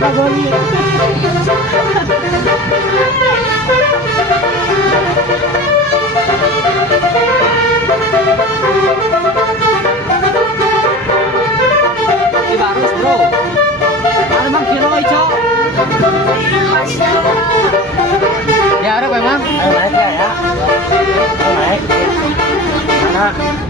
Barus bro, ada mang kilo hijau. Ya ada memang. Naik ya. Naik. Mana?